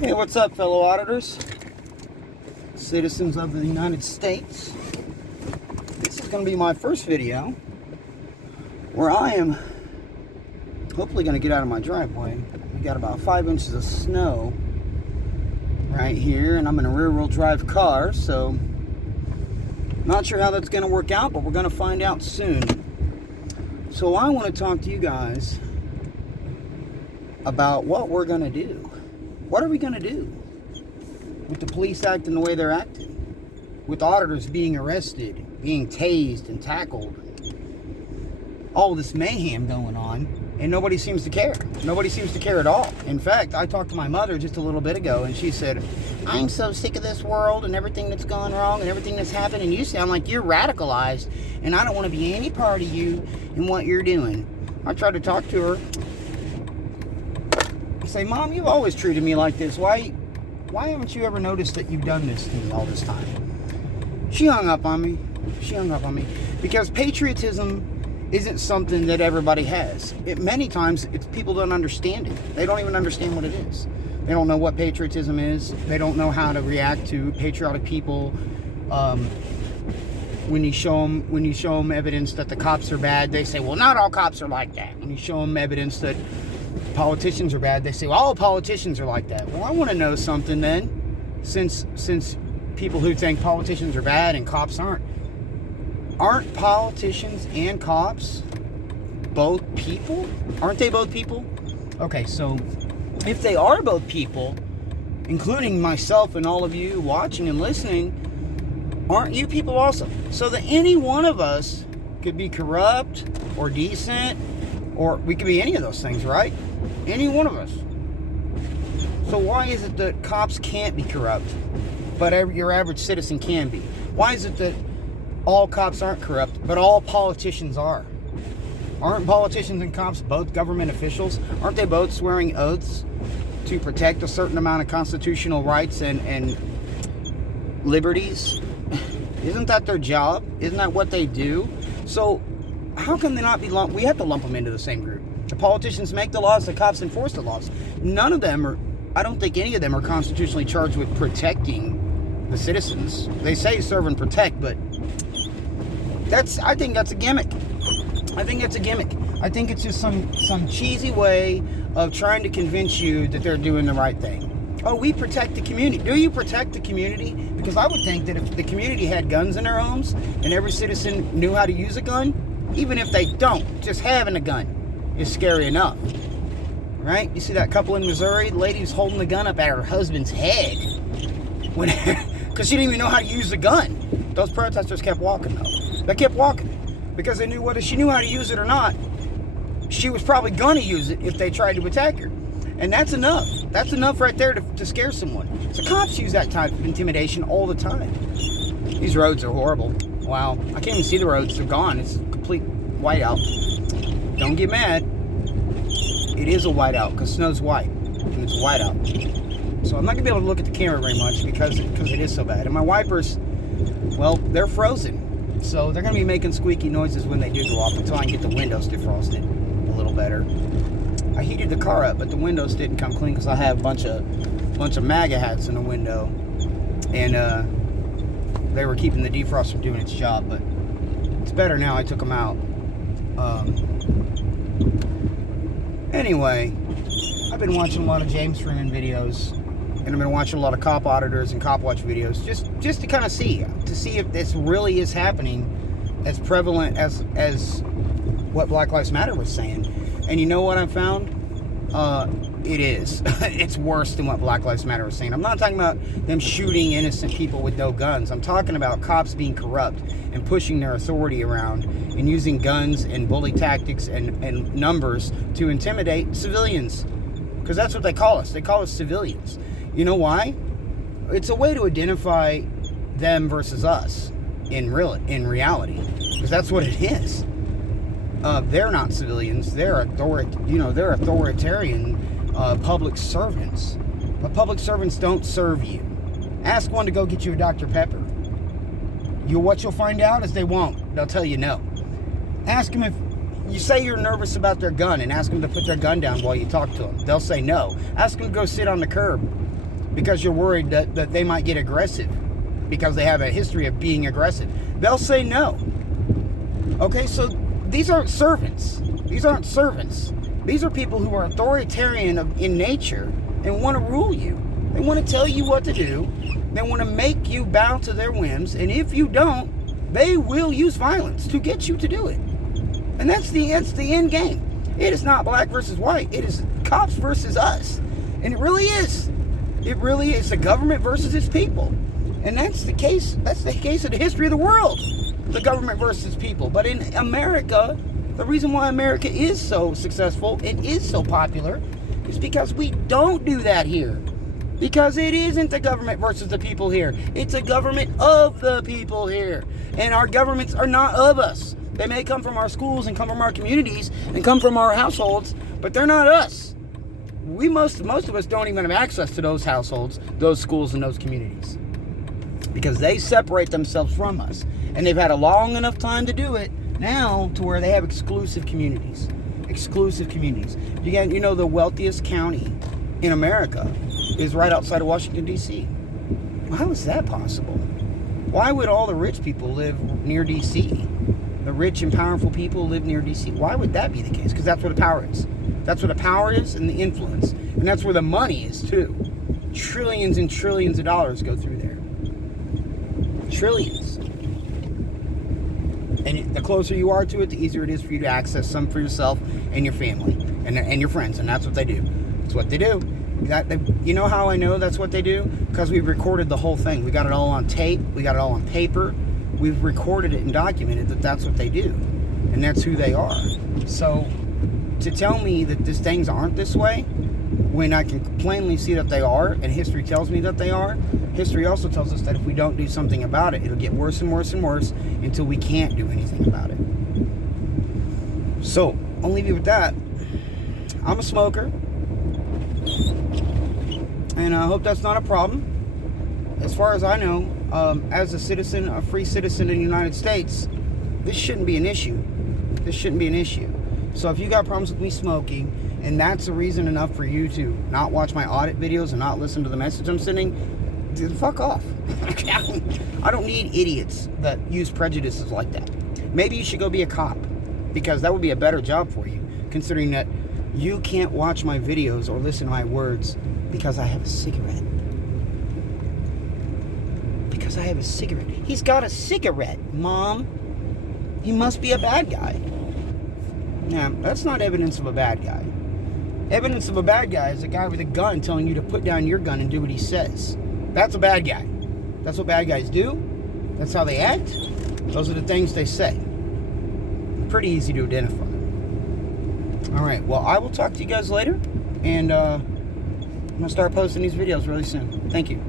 Hey, what's up, fellow auditors, citizens of the United States? This is going to be my first video where I am hopefully going to get out of my driveway. We got about 5 inches of snow right here, and I'm in a rear-wheel drive car, so not sure how that's going to work out, but we're going to find out soon. So I want to talk to you guys about what we're going to do. What are we going to do with the police acting the way they're acting? With auditors being arrested, being tased and tackled, all this mayhem going on, and nobody seems to care. Nobody seems to care at all. In fact, I talked to my mother just a little bit ago, and she said, I'm so sick of this world and everything that's gone wrong and everything that's happened, and you sound like you're radicalized, and I don't want to be any part of you and what you're doing. I tried to talk to her. Say, Mom, you've always treated me like this. Why haven't you ever noticed that you've done this to me all this time? She hung up on me. Because patriotism isn't something that everybody has. Many times, people don't understand it. They don't even understand what it is. They don't know what patriotism is. They don't know how to react to patriotic people. When you show them evidence that the cops are bad, they say, well, not all cops are like that. When you show them evidence that politicians are bad, they say, well, all politicians are like that. Well, I want to know something then, since people who think politicians are bad and cops aren't politicians and cops both people? Aren't they both people? Okay, so if they are both people, including myself and all of you watching and listening, aren't you people also? So that any one of us could be corrupt or decent, or we could be any of those things, right? Any one of us. So why is it that cops can't be corrupt, but your average citizen can be? Why is it that all cops aren't corrupt, but all politicians are? Aren't politicians and cops both government officials? Aren't they both swearing oaths to protect a certain amount of constitutional rights and liberties? Isn't that their job? Isn't that what they do? So how can they not be lumped? We have to lump them into the same group. The politicians make the laws, the cops enforce the laws. None of them are, I don't think any of them are constitutionally charged with protecting the citizens. They say serve and protect, but I think that's a gimmick. I think it's just some cheesy way of trying to convince you that they're doing the right thing. Oh, we protect the community. Do you protect the community? Because I would think that if the community had guns in their homes and every citizen knew how to use a gun, even if they don't, just having a gun is scary enough, right? You see that couple in Missouri? The lady was holding the gun up at her husband's head because she didn't even know how to use the gun. Those protesters kept walking, though. They kept walking because they knew whether she knew how to use it or not, she was probably going to use it if they tried to attack her. And that's enough. That's enough right there to scare someone. So cops use that type of intimidation all the time. These roads are horrible. Wow. I can't even see the roads. They're gone. It's a complete whiteout. Don't get mad. It is a whiteout because snow's white. And it's whiteout. So I'm not going to be able to look at the camera very much because it is so bad. And my wipers, well, they're frozen. So they're going to be making squeaky noises when they do go off until I can get the windows defrosted a little better. I heated the car up, but the windows didn't come clean because I have a bunch of MAGA hats in the window. And they were keeping the defrost from doing its job, but it's better now. I took them out. Anyway, I've been watching a lot of James Freeman videos, and I've been watching a lot of cop auditors and cop watch videos just to kind of see if this really is happening as prevalent as what Black Lives Matter was saying. And you know what I found? It is. It's worse than what Black Lives Matter was saying. I'm not talking about them shooting innocent people with no guns. I'm talking about cops being corrupt and pushing their authority around and using guns and bully tactics and numbers to intimidate civilians. Because that's what they call us. They call us civilians. You know why? It's a way to identify them versus us in reality. Because that's what it is. They're not civilians. They're authoritarian public servants. But public servants don't serve you. Ask one to go get you a Dr. Pepper. What you'll find out is they won't. They'll tell you no. Ask them if you say you're nervous about their gun and ask them to put their gun down while you talk to them. They'll say no. Ask them to go sit on the curb because you're worried that they might get aggressive because they have a history of being aggressive. They'll say no. Okay, so these aren't servants. These aren't servants. These are people who are authoritarian in nature and want to rule you. They want to tell you what to do. They want to make you bow to their whims. And if you don't, they will use violence to get you to do it. And that's the end game. It is not black versus white. It is cops versus us. And it really is. It really is the government versus its people. And that's the case. That's the case of the history of the world. The government versus people. But in America, the reason why America is so successful and is so popular is because we don't do that here. Because it isn't the government versus the people here. It's a government of the people here. And our governments are not of us. They may come from our schools and come from our communities and come from our households, but they're not us. Most of us don't even have access to those households, those schools, and those communities. Because they separate themselves from us. And they've had a long enough time to do it now to where they have exclusive communities. Exclusive communities. You know the wealthiest county in America is right outside of Washington, D.C. How is that possible? Why would all the rich people live near D.C.? The rich and powerful people live near D.C. Why would that be the case? Because that's where the power is. That's where the power is and the influence. And that's where the money is, too. Trillions and trillions of dollars go through there. Trillions. And the closer you are to it, the easier it is for you to access some for yourself and your family and your friends. And that's what they do. That's what they do. You know how I know that's what they do? Because we've recorded the whole thing. We got it all on tape. We got it all on paper. We've recorded it and documented that that's what they do. And that's who they are. So to tell me that these things aren't this way, when I can plainly see that they are, and history tells me that they are, history also tells us that if we don't do something about it, it'll get worse and worse and worse until we can't do anything about it. So, I'll leave you with that. I'm a smoker. And I hope that's not a problem. As far as I know, as a citizen, a free citizen in the United States, this shouldn't be an issue. This shouldn't be an issue. So if you got problems with me smoking, and that's a reason enough for you to not watch my audit videos and not listen to the message I'm sending, dude, fuck off. I don't need idiots that use prejudices like that. Maybe you should go be a cop, because that would be a better job for you, considering that you can't watch my videos or listen to my words because I have a cigarette. Because I have a cigarette. He's got a cigarette, Mom. He must be a bad guy. Now, that's not evidence of a bad guy. Evidence of a bad guy is a guy with a gun telling you to put down your gun and do what he says. That's a bad guy. That's what bad guys do. That's how they act. Those are the things they say. Pretty easy to identify. Alright, well, I will talk to you guys later. And I'm going to start posting these videos really soon. Thank you.